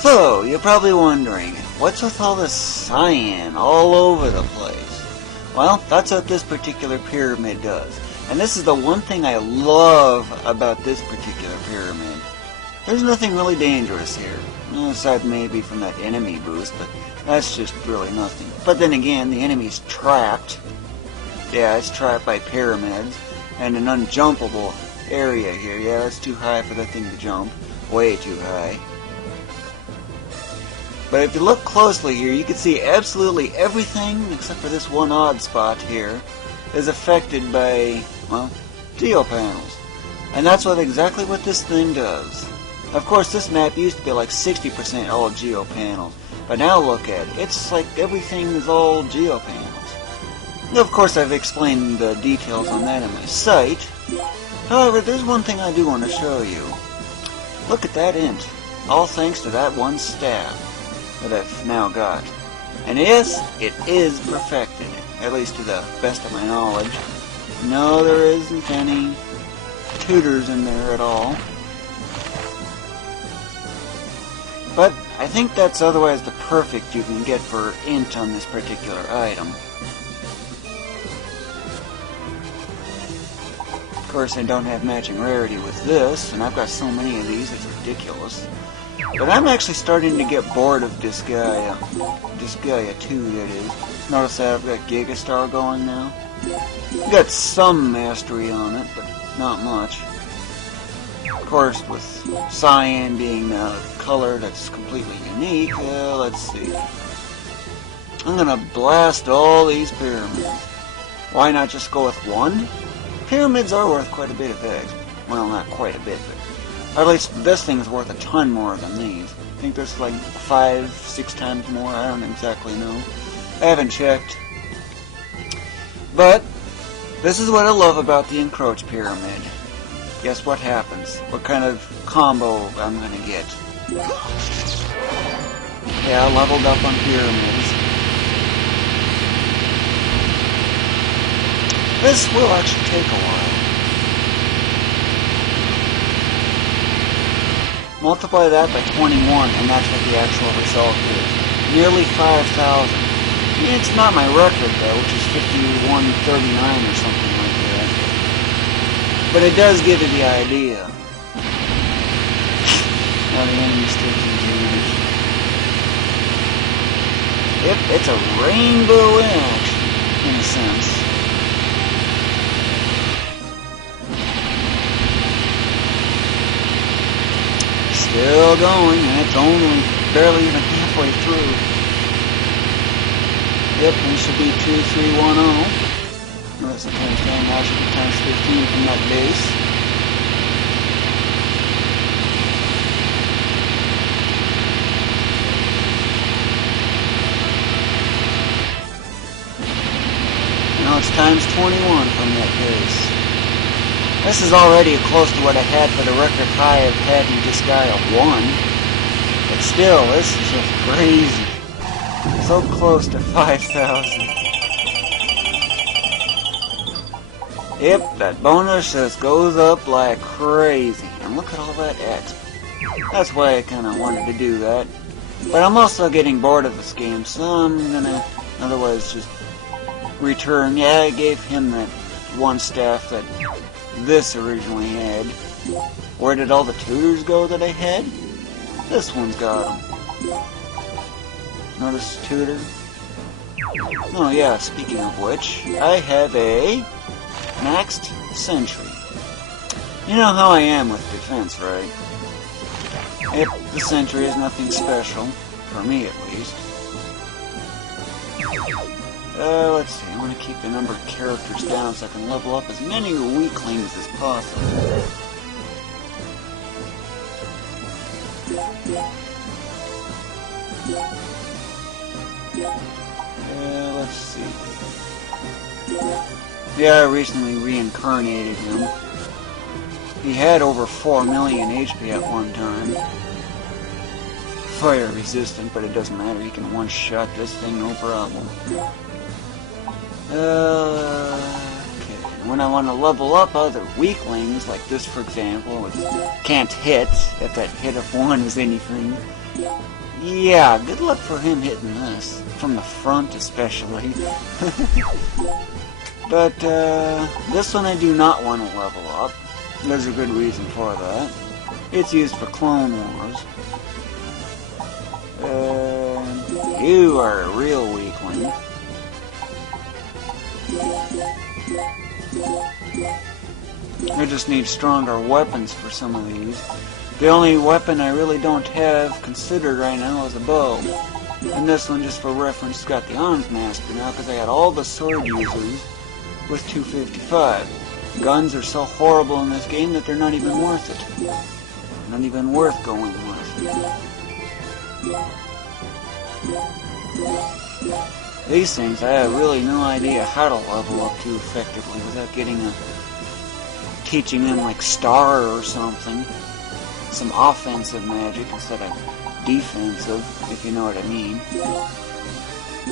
So, you're probably wondering, what's with all this cyan all over the place? Well, that's what this particular pyramid does. And this is the one thing I love about this particular pyramid. There's nothing really dangerous here. Aside maybe from that enemy boost, but that's just really nothing. But then again, the enemy's trapped. Yeah, it's trapped by pyramids. And an unjumpable area here. Yeah, that's too high for that thing to jump. Way too high. But if you look closely here, you can see absolutely everything, except for this one odd spot here, is affected by, well, geopanels. And that's exactly what this thing does. Of course, this map used to be like 60% all geopanels. But now look at it. It's like everything is all geopanels. Of course, I've explained the details on that in my site. However, there's one thing I do want to show you. Look at that int. All thanks to that one staff that I've now got. And yes, it is perfected, at least to the best of my knowledge. No, there isn't any tutors in there at all. But I think that's otherwise the perfect you can get for int on this particular item. Of course, I don't have matching rarity with this, and I've got so many of these, it's ridiculous. But I'm actually starting to get bored of Disgaea. Disgaea 2, that is. Notice that I've got Gigastar going now. I've got some mastery on it, but not much. Of course, with cyan being the color that's completely unique, let's see. I'm gonna blast all these pyramids. Why not just go with one? Pyramids are worth quite a bit of eggs. Well, not quite a bit, but or at least this thing's worth a ton more than these. I think there's like 5-6 times more. I don't exactly know. I haven't checked. But this is what I love about the encroach pyramid. Guess what happens? What kind of combo I'm gonna get? Yeah, I leveled up on pyramids. This will actually take a while. Multiply that by 21, and that's what the actual result is. Nearly 5,000. It's not my record, though, which is 5139 or something like that. But it does give you the idea. Now the enemy still engaged. Yep, it's a rainbow in action, in a sense. Still going, and it's only barely even halfway through. Yep, we should be 2310. Notice the times 10, now should be times 15 from that base. Now it's times 21 from that base. This is already close to what I had for the record high I've had in Disgaea 1. But still, this is just crazy. So close to 5,000. Yep, that bonus just goes up like crazy. And look at all that X. That's why I kind of wanted to do that. But I'm also getting bored of this game, so I'm gonna otherwise just return. Yeah, I gave him that one staff that this originally had. Where did all the tutors go that I had? This one's got them. Notice the tutor? Oh yeah, speaking of which, I have a maxed sentry. You know how I am with defense, right? Yep, the sentry is nothing special, for me at least. Let's see, I want to keep the number of characters down so I can level up as many weaklings as possible. Let's see. Yeah, I recently reincarnated him. He had over 4 million HP at one time. Fire resistant, but it doesn't matter, he can one-shot this thing no problem. Okay. When I want to level up other weaklings, like this for example, which can't hit, if that hit of 1 is anything. Yeah, good luck for him hitting this. From the front especially. But this one I do not want to level up. There's a good reason for that. It's used for Clone Wars. You are a real weakling. I just need stronger weapons for some of these. The only weapon I really don't have considered right now is a bow. And this one, just for reference, has got the Arms Master now, because I got all the sword users with 255. Guns are so horrible in this game that they're not even worth it. Not even worth going with. These things, I have really no idea how to level up to effectively without teaching them like Star or something. Some offensive magic instead of defensive, if you know what I mean.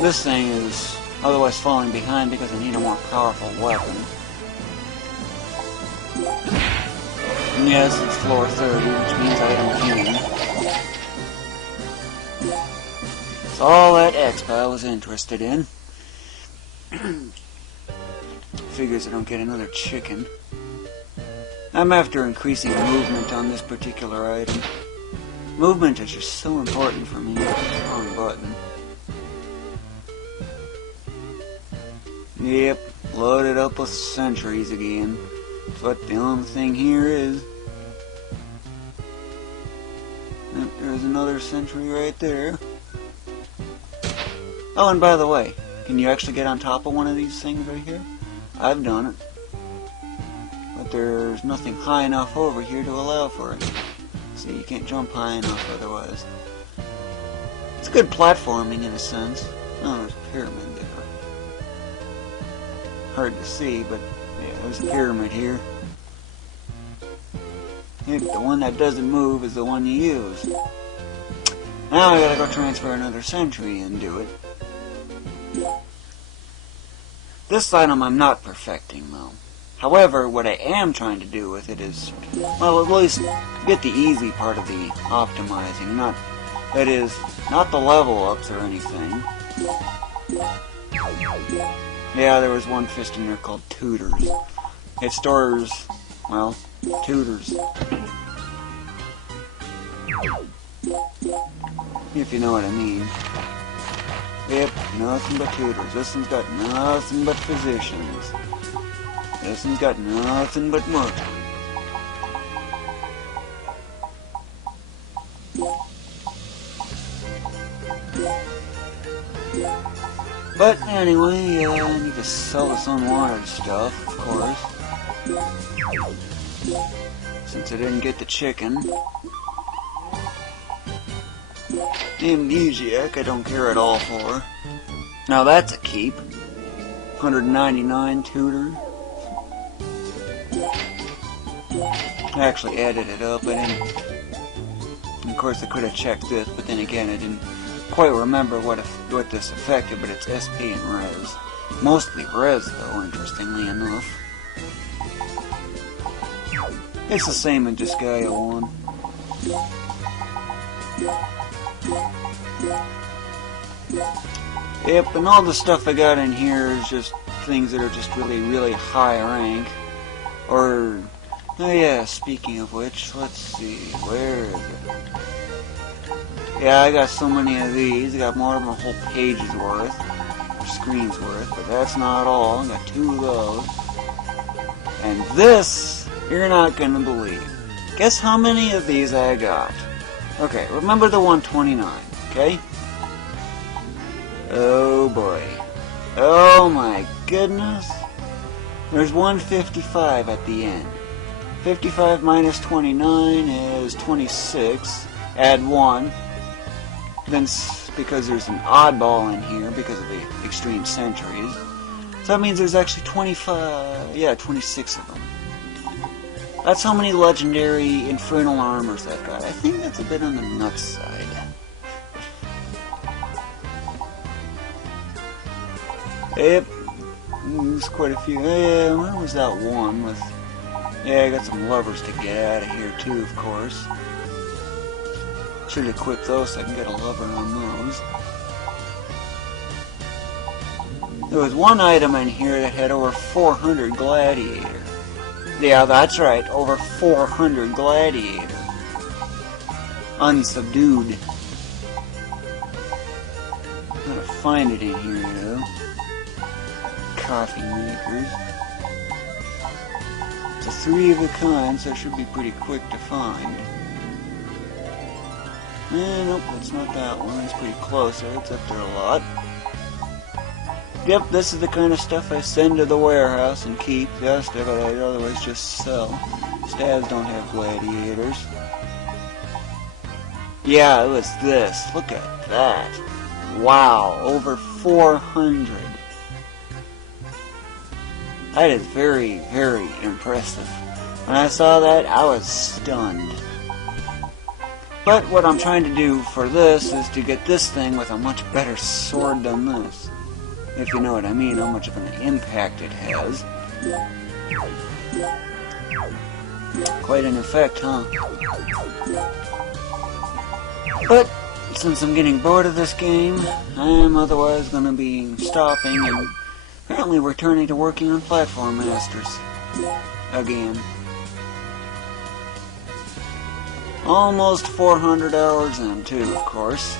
This thing is otherwise falling behind because I need a more powerful weapon. And yes, it's floor 30, which means item queuing. It's all that expo I was interested in. Figures I don't get another chicken. I'm after increasing movement on this particular item. Movement is just so important for me. Wrong button. Yep, loaded up with sentries again. But the only thing here is... There's another sentry right there. Oh, and by the way, can you actually get on top of one of these things right here? I've done it. But there's nothing high enough over here to allow for it. See, you can't jump high enough otherwise. It's good platforming in a sense. Oh, there's a pyramid there. Hard to see, but yeah, there's a pyramid here. Yep, the one that doesn't move is the one you use. Now I gotta go transfer another sentry and do it. This item I'm not perfecting though. However, what I am trying to do with it is, well, at least get the easy part of the optimizing. That is, not the level ups or anything. Yeah, there was one fist in there called Tutors. It stores, well, tutors. If you know what I mean. Yep, nothing but tutors. This one's got nothing but physicians. This one's got nothing but murder. But anyway, I need to sell this unwanted stuff, of course. Since I didn't get the chicken. Amnesiac, I don't care at all for. Now that's a keep. 199 tutor. I actually added it up. I didn't. Of course, I could have checked this, but then again, I didn't quite remember what this affected. But it's SP and Res. Mostly Res, though. Interestingly enough, it's the same in Disgaea 1. Yep, and all the stuff I got in here is just things that are just really, really high rank. Or, oh yeah, speaking of which, let's see, where is it? Yeah, I got so many of these, I got more than a whole page's worth, or screen's worth, but that's not all, I got 2 of those. And this, you're not gonna believe. Guess how many of these I got? Okay, remember the 129, okay? Oh boy. Oh my goodness. There's 155 at the end. 55 minus 29 is 26. Add 1. Then, because there's an oddball in here because of the extreme centuries. So that means there's actually 26 of them. That's how many legendary infernal armors I've got. I think that's a bit on the nuts side. Yep. There's quite a few. Yeah, where was that one with... Yeah, I got some levers to get out of here too, of course. Should equip those so I can get a lever on those. There was one item in here that had over 400 gladiator. Yeah, that's right, over 400 gladiator. Unsubdued. Gotta find it in here though. Coffee makers. It's a 3 of a kind, so it should be pretty quick to find. Nope, that's not that one. It's pretty close. It's up there a lot. Yep, this is the kind of stuff I send to the warehouse and keep. The stuff I'd otherwise just sell. Stabs don't have gladiators. Yeah, it was this. Look at that. Wow, over 400. That is very, very impressive. When I saw that, I was stunned. But what I'm trying to do for this is to get this thing with a much better sword than this. If you know what I mean, how much of an impact it has. Quite an effect, huh? But since I'm getting bored of this game, I'm otherwise going to be stopping and apparently returning to working on Platform Masters. Again. Almost 400 hours in, too, of course.